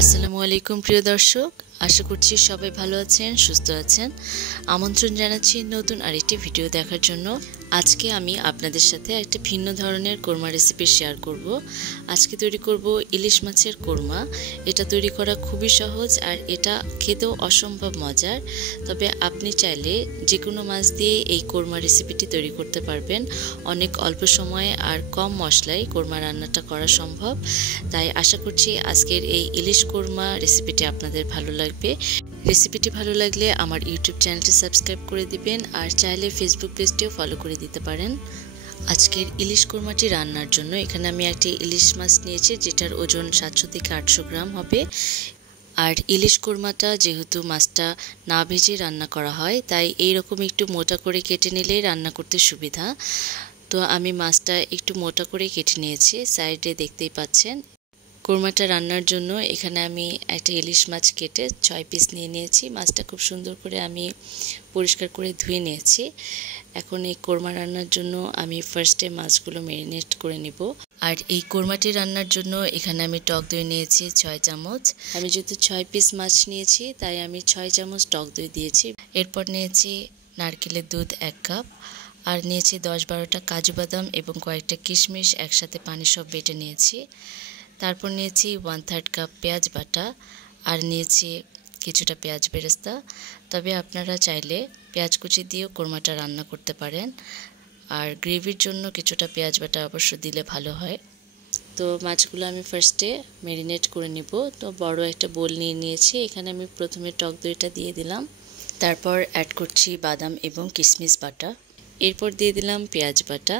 আসসালামু আলাইকুম প্রিয় দর্শক, আশা করছি সবাই ভালো আছেন, সুস্থ আছেন। আমন্ত্রণ জানাচ্ছি নতুন আরেকটি ভিডিও দেখার জন্য। আজকে আমি আপনাদের সাথে একটা ভিন্ন ধরনের কোরমা রেসিপি শেয়ার করব। আজকে তৈরি করব ইলিশ মাছের কোরমা। এটা তৈরি করা খুবই সহজ আর এটা খেতেও অসম্ভব মজার। তবে আপনি চাইলে যে কোনো মাছ দিয়ে এই কোরমা রেসিপিটি তৈরি করতে পারবেন। অনেক অল্প সময়ে আর কম মশলায় কোরমা রান্নাটা করা সম্ভব। তাই আশা করছি আজকের এই ইলিশ কোরমা রেসিপিটি আপনাদের ভালো লাগবে। রেসিপিটি ভালো লাগলে আমার ইউটিউব চ্যানেলটি সাবস্ক্রাইব করে দিবেন আর চাইলে ফেসবুক পেজটিও ফলো করে দিতে পারেন। আজকের ইলিশ কোরমাটি রান্নার জন্য এখানে আমি একটি ইলিশ মাছ নিয়েছি, যেটার ওজন 700 থেকে 800 গ্রাম হবে। আর ইলিশ কোরমাটা যেহেতু মাছটা না ভেজে রান্না করা হয়, তাই এইরকম একটু মোটা করে কেটে নিলেই রান্না করতে সুবিধা। তো আমি মাছটা একটু মোটা করে কেটে নিয়েছি, সাইডে দেখতেই পাচ্ছেন। কোরমাটা রান্নার জন্য এখানে আমি একটা ইলিশ মাছ কেটে 6 পিস নিয়ে নিয়েছি। মাছটা খুব সুন্দর করে আমি পরিষ্কার করে ধুয়ে নিয়েছি। এখন এই কোরমা রান্নার জন্য আমি ফার্স্টে মাছগুলো ম্যারিনেট করে নিব। আর এই কোরমাটি রান্নার জন্য এখানে আমি টক দই নিয়েছি 6 চামচ। আমি যেহেতু 6 পিস মাছ নিয়েছি, তাই আমি 6 চামচ টক দই দিয়েছি। এরপর নিয়েছি নারকেলের দুধ 1 কাপ, আর নিয়েছি 10-12টা কাজু বাদাম এবং কয়েকটা কিশমিশ একসাথে পানি সব বেটে নিয়েছি। তারপর নিয়েছি 1/3 কাপ পেঁয়াজ বাটা, আর নিয়েছি কিছুটা পেঁয়াজ বেরেস্তা। তবে আপনারা চাইলে পেঁয়াজ কুচি দিয়েও কোরমাটা রান্না করতে পারেন, আর গ্রেভির জন্য কিছুটা পেঁয়াজ বাটা অবশ্য দিলে ভালো হয়। তো মাছগুলো আমি ফার্স্টে ম্যারিনেট করে নিব। তো বড় একটা বোল নিয়ে নিয়েছি, এখানে আমি প্রথমে টক দইটা দিয়ে দিলাম। তারপর অ্যাড করছি বাদাম এবং কিশমিশ বাটা। এরপর দিয়ে দিলাম পেঁয়াজ বাটা,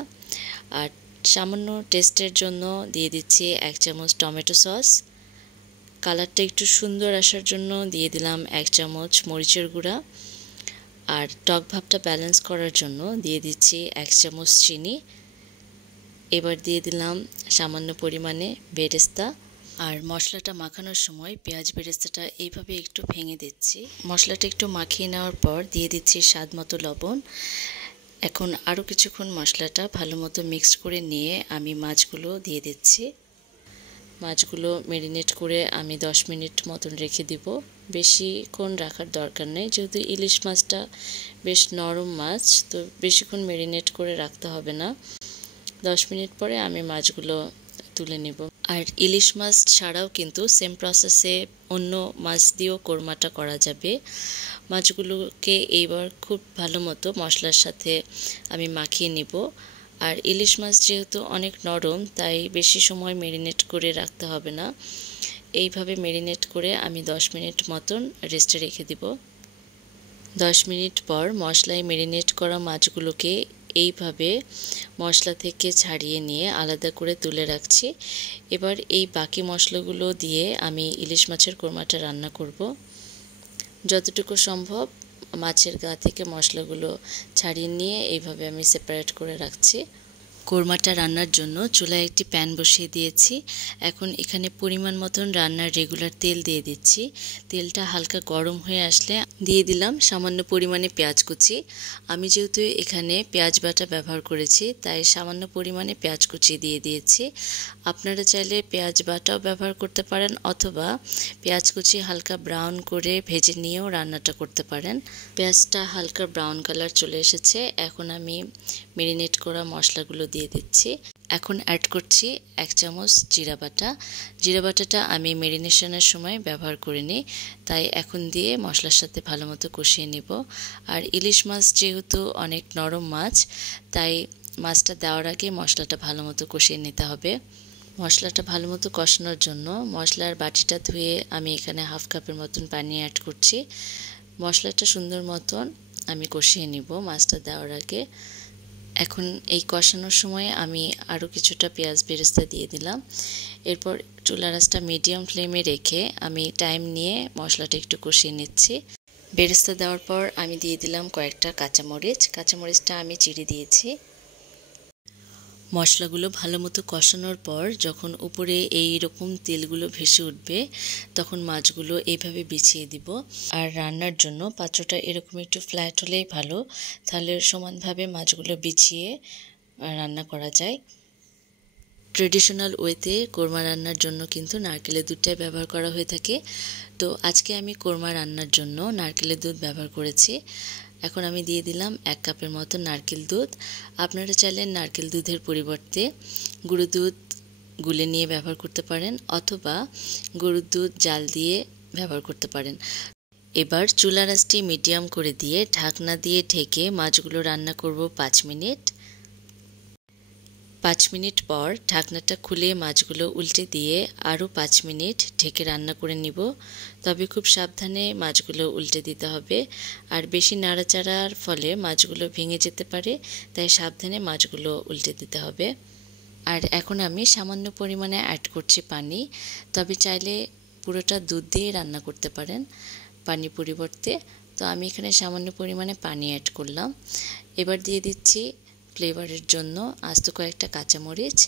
আর সামান্য টেস্টের জন্য দিয়ে দিচ্ছি 1 চামচ টমেটো সস। কালারটা একটু সুন্দর আসার জন্য দিয়ে দিলাম 1 চামচ মরিচের গুঁড়া। আর টক ভাবটা ব্যালেন্স করার জন্য দিয়ে দিচ্ছি 1 চামচ চিনি। এবার দিয়ে দিলাম সামান্য পরিমাণে বেরেস্তা। আর মশলাটা মাখানোর সময় পেঁয়াজ বেরেস্তাটা এইভাবে একটু ভেঙে দিচ্ছি। মশলাটা একটু মাখিয়ে নেওয়ার পর দিয়ে দিচ্ছি স্বাদ মতো লবণ। এখন আরও কিছুক্ষণ মশলাটা ভালো মতো মিক্সড করে নিয়ে আমি মাছগুলো দিয়ে দিচ্ছি। মাছগুলো ম্যারিনেট করে আমি 10 মিনিট মতন রেখে দিব। বেশিক্ষণ রাখার দরকার নেই, যেহেতু ইলিশ মাছটা বেশ নরম মাছ, তো বেশিক্ষণ ম্যারিনেট করে রাখতে হবে না। 10 মিনিট পরে আমি মাছগুলো তুলে নেব। আর ইলিশ মাছ ছাড়াও কিন্তু সেম প্রসেসে অন্য মাছ দিয়েও কোরমাটা করা যাবে। মাছগুলোকে এইবার খুব ভালো মতো মশলার সাথে আমি মাখিয়ে নিব। আর ইলিশ মাছ যেহেতু অনেক নরম, তাই বেশি সময় ম্যারিনেট করে রাখতে হবে না। এইভাবে ম্যারিনেট করে আমি 10 মিনিট মতন রেস্টে রেখে দিব। 10 মিনিট পর মশলায় ম্যারিনেট করা মাছগুলোকে এইভাবে মশলা থেকে ছাড়িয়ে নিয়ে আলাদা করে তুলে রাখছি। এবার এই বাকি মশলাগুলো দিয়ে আমি ইলিশ মাছের কোরমাটা রান্না করব। যতটুকু সম্ভব মাছের গা থেকে মশলাগুলো ছাড়িয়ে নিয়ে এইভাবে আমি সেপারেট করে রাখছি। কোরমাটা রান্নার জন্য চুলায় একটি প্যান বসিয়ে দিয়েছি। এখন এখানে পরিমাণ মতন রান্নার রেগুলার তেল দিয়ে দিচ্ছি। তেলটা হালকা গরম হয়ে আসলে দিয়ে দিলাম সামান্য পরিমাণে পেঁয়াজ কুচি। আমি যেহেতু এখানে পেঁয়াজ বাটা ব্যবহার করেছি, তাই সামান্য পরিমাণে পেঁয়াজ কুচি দিয়ে দিয়েছি। আপনারা চাইলে পেঁয়াজ বাটাও ব্যবহার করতে পারেন, অথবা পেঁয়াজ কুচি হালকা ব্রাউন করে ভেজে নিয়েও রান্নাটা করতে পারেন। পেঁয়াজটা হালকা ব্রাউন কালার চলে এসেছে। এখন আমি ম্যারিনেট করা মশলাগুলো দিয়ে দিচ্ছি। এখন অ্যাড করছি 1 চামচ জিরা বাটা। জিরা বাটাটা আমি ম্যারিনেশনের সময় ব্যবহার করিনি, তাই এখন দিয়ে মশলার সাথে ভালো মতো কষিয়ে নিব। আর ইলিশ মাছ যেহেতু অনেক নরম মাছ, তাই মাছটা দেওয়ার আগে মশলাটা ভালো মতো কষিয়ে নিতে হবে। মশলাটা ভালো মতো কষানোর জন্য মশলার বাটিটা ধুয়ে আমি এখানে 1/2 কাপের মতন পানি অ্যাড করছি। মশলাটা সুন্দর মতন আমি কষিয়ে নিব মাছটা দেওয়ার আগে। এখন এই কষানোর সময় আমি আরও কিছুটা পেঁয়াজ বেরেস্তা দিয়ে দিলাম। এরপর চুলার আঁচটা মিডিয়াম ফ্লেমে রেখে আমি টাইম নিয়ে মশলাটা একটু কষিয়ে নিচ্ছি। বেরেস্তা দেওয়ার পর আমি দিয়ে দিলাম কয়েকটা কাঁচামরিচ। কাঁচামরিচটা আমি চিড়ে দিয়েছি। মশলাগুলো ভালো মতো কষানোর পর যখন উপরে এই রকম তেলগুলো ভেসে উঠবে, তখন মাছগুলো এইভাবে বিছিয়ে দিব। আর রান্নার জন্য পাত্রটা এরকম একটু ফ্ল্যাট হলেই ভালো, তাহলে সমানভাবে মাছগুলো বিছিয়ে রান্না করা যায়। ট্রেডিশনাল ওয়েতে কোরমা রান্নার জন্য কিন্তু নারকেলের দুধটাই ব্যবহার করা হয়ে থাকে। তো আজকে আমি কোরমা রান্নার জন্য নারকেলের দুধ ব্যবহার করেছি। এখন আমি দিয়ে দিলাম 1 কাপের মতো নারকেল দুধ। আপনারা চাইলে নারকেল দুধের পরিবর্তে গুঁড়ো দুধ গুলে নিয়ে ব্যবহার করতে পারেন, অথবা গরুর দুধ জাল দিয়ে ব্যবহার করতে পারেন। এবার চুলার আঁচটি মিডিয়াম করে দিয়ে ঢাকনা দিয়ে ঢেকে মাছগুলো রান্না করব 5 মিনিট। 5 মিনিট পর ঢাকনাটা খুলে মাছগুলো উল্টে দিয়ে আরও 5 মিনিট ঢেকে রান্না করে নিব। তবে খুব সাবধানে মাছগুলো উল্টে দিতে হবে, আর বেশি নাড়াচাড়ার ফলে মাছগুলো ভেঙে যেতে পারে, তাই সাবধানে মাছগুলো উল্টে দিতে হবে। আর এখন আমি সামান্য পরিমাণে অ্যাড করছি পানি। তবে চাইলে পুরোটা দুধ দিয়ে রান্না করতে পারেন পানির পরিবর্তে। তো আমি এখানে সামান্য পরিমাণে পানি অ্যাড করলাম। এবার দিয়ে দিচ্ছি ফ্লেভারের জন্য আস্ত কয়েকটা কাঁচামরিচ।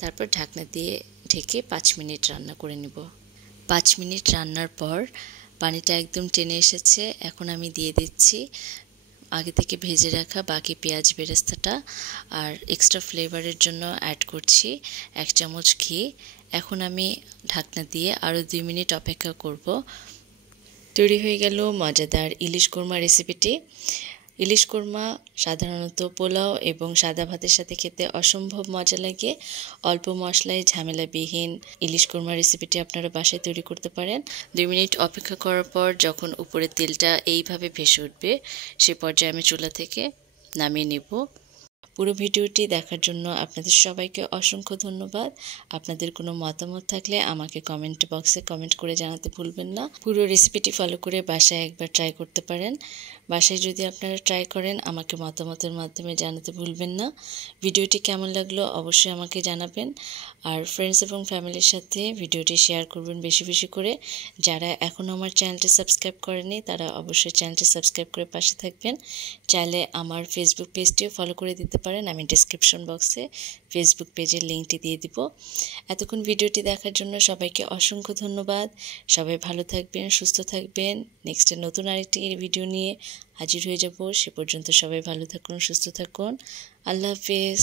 তারপর ঢাকনা দিয়ে ঢেকে 5 মিনিট রান্না করে নেব। 5 মিনিট রান্নার পর পানিটা একদম টেনে এসেছে। এখন আমি দিয়ে দিচ্ছি আগে থেকে ভেজে রাখা বাকি পেঁয়াজ বেরেস্তাটা, আর এক্সট্রা ফ্লেভারের জন্য অ্যাড করছি 1 চামচ ঘি। এখন আমি ঢাকনা দিয়ে আরও 2 মিনিট অপেক্ষা করব। তৈরি হয়ে গেল মজাদার ইলিশ কোরমা রেসিপিটি। ইলিশ কোরমা সাধারণত পোলাও এবং সাদা ভাতের সাথে খেতে অসম্ভব মজা লাগে। অল্প মশলায় ঝামেলাবিহীন ইলিশ কোরমা রেসিপিটি আপনারা বাসায় তৈরি করতে পারেন। 2 মিনিট অপেক্ষা করার পর যখন উপরে তেলটা এইভাবে ভেসে উঠবে, সে পর্যায়ে আমি চুলা থেকে নামিয়ে নেব। পুরো ভিডিওটি দেখার জন্য আপনাদের সবাইকে অসংখ্য ধন্যবাদ। আপনাদের কোনো মতামত থাকলে আমাকে কমেন্ট বক্সে কমেন্ট করে জানাতে ভুলবেন না। পুরো রেসিপিটি ফলো করে বাসায় একবার ট্রাই করতে পারেন। বাসায় যদি আপনারা ট্রাই করেন আমাকে মতামতের মাধ্যমে জানাতে ভুলবেন না। ভিডিওটি কেমন লাগলো অবশ্যই আমাকে জানাবেন, আর ফ্রেন্ডস এবং ফ্যামিলির সাথে ভিডিওটি শেয়ার করবেন বেশি বেশি করে। যারা এখনও আমার চ্যানেলটি সাবস্ক্রাইব করেনি তারা অবশ্যই চ্যানেলটি সাবস্ক্রাইব করে পাশে থাকবেন। চাইলে আমার ফেসবুক পেজটিও ফলো করে দিতে পারেন। আমি ডেসক্রিপশন বক্সে ফেসবুক পেজের লিঙ্কটি দিয়ে দিব। এতক্ষণ ভিডিওটি দেখার জন্য সবাইকে অসংখ্য ধন্যবাদ। সবাই ভালো থাকবেন, সুস্থ থাকবেন। নেক্সটে নতুন আরেকটি ভিডিও নিয়ে হাজির হয়ে যাব। সে পর্যন্ত সবাই ভালো থাকুন, সুস্থ থাকুন। আল্লাহ হাফেজ।